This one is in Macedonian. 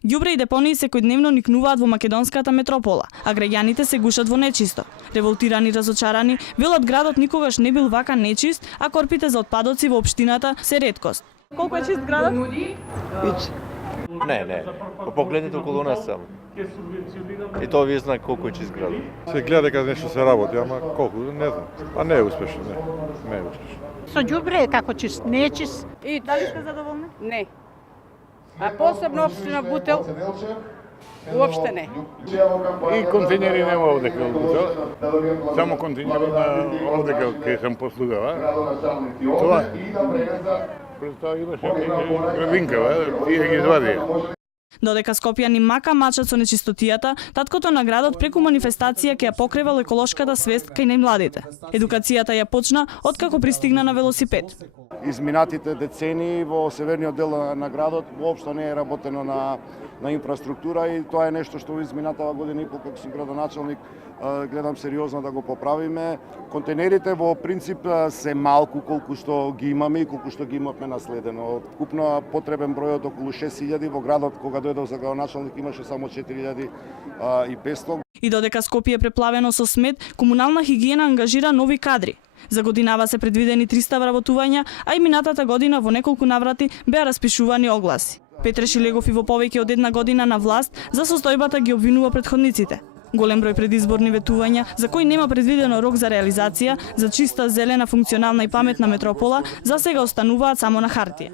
Ѓубре и депонии секојдневно никнуваат во македонската метропола, а граѓаните се гушат во нечисто. Револтирани и разочарани, велат градот никогаш не бил вака нечист, а корпите за отпадоци во општината се реткост. Колку е чист градот? Не. Погледнете околу нас само. И тоа ви знае колку е чист градот. Се гледа дека нешто се работи, ама колку, не знам. А не е успешно, не е успешно. Со ѓубре е како чист, не е чист. И Дали сте задоволни? не. А посебно општина Бутел, уопште не. И контейнери нема овде кај Бутел, само контейнери на овде кај сам послугава. Тоа Тоа имаше градинка, тие ги извадија. Додека Скопјани мака мачат со нечистотијата, таткото на градот преку манифестација ќе ја покревал еколошката свест кај најмладите. Едукацијата ја почна откако пристигна на велосипед. Изминатите децении во северниот дел на градот воопшто не е работено на инфраструктура и тоа е нешто што изминатава година и пол како сум градоначалник гледам сериозно да го поправиме. Контейнерите во принцип се малку колку што ги имаме и колку што ги имавме наследено. Купно потребен бројот околу 6000 во градот кога дојдов за градоначалник имаше само 4500. И додека Скопје е преплавено со смет, комунална хигиена ангажира нови кадри. За годинава се предвидени 300 вработувања, а и минатата година во неколку наврати беа распишувани огласи. Петре Шилегов и во повеќе од една година на власт за состојбата ги обвинува претходниците. Голем број предизборни ветувања, за кои нема предвидено рок за реализација, за чиста, зелена, функционална и паметна метропола, за сега остануваат само на хартија.